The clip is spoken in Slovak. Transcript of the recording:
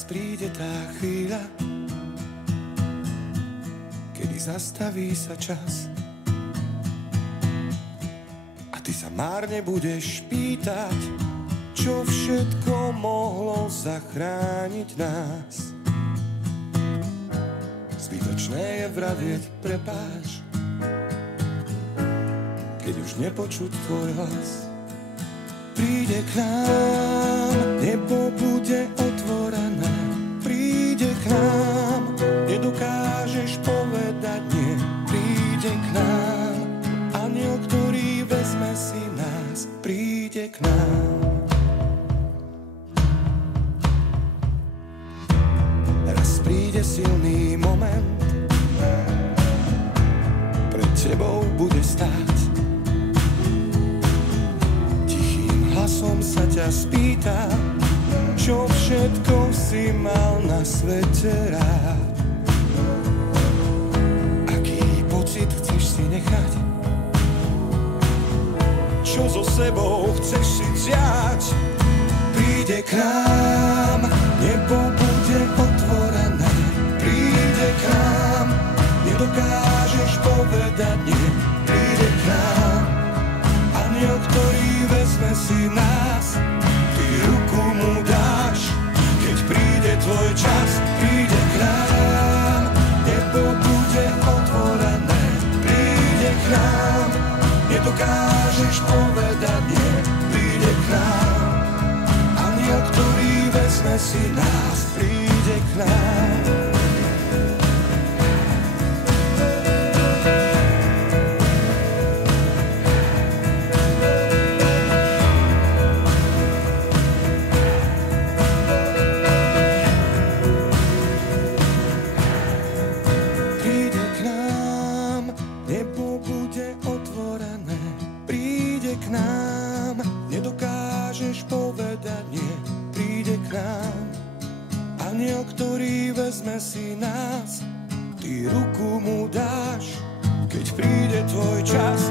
Raz príde tá chvíľa, kedy zastaví sa čas a ty sa márne budeš pýtať, čo všetko mohlo zachrániť nás. Zbytočné je vravieť prepáč, keď už nepočuť tvoj hlas. Príde k nám, nebo bude otvorené. Príde k nám, nedokážeš povedať nie. Príde k nám, anjel, ktorý vezme si nás. Príde k nám. Raz príde silný moment, pred tebou bude stáť. Hlasom sa ťa spýta, čo všetko si mal na svete rád. Aký pocit chceš si nechať? Čo so sebou chceš si vziať? Príde k nám, nebo bude otvorené. Príde k nám, nedokážeš povedať nie. Príde k nám, anjel, ktorý vezme si nás, ty ruku mu dáš, keď príde tvoj čas. Príde k nám, nebo bude otvorené. Príde k nám, nedokážeš povedať nie. Príde k nám, anjel, ktorý vezme si nás. Príde k nám. Anjel, ktorý vezme si nás, ty ruku mu dáš, keď príde tvoj čas.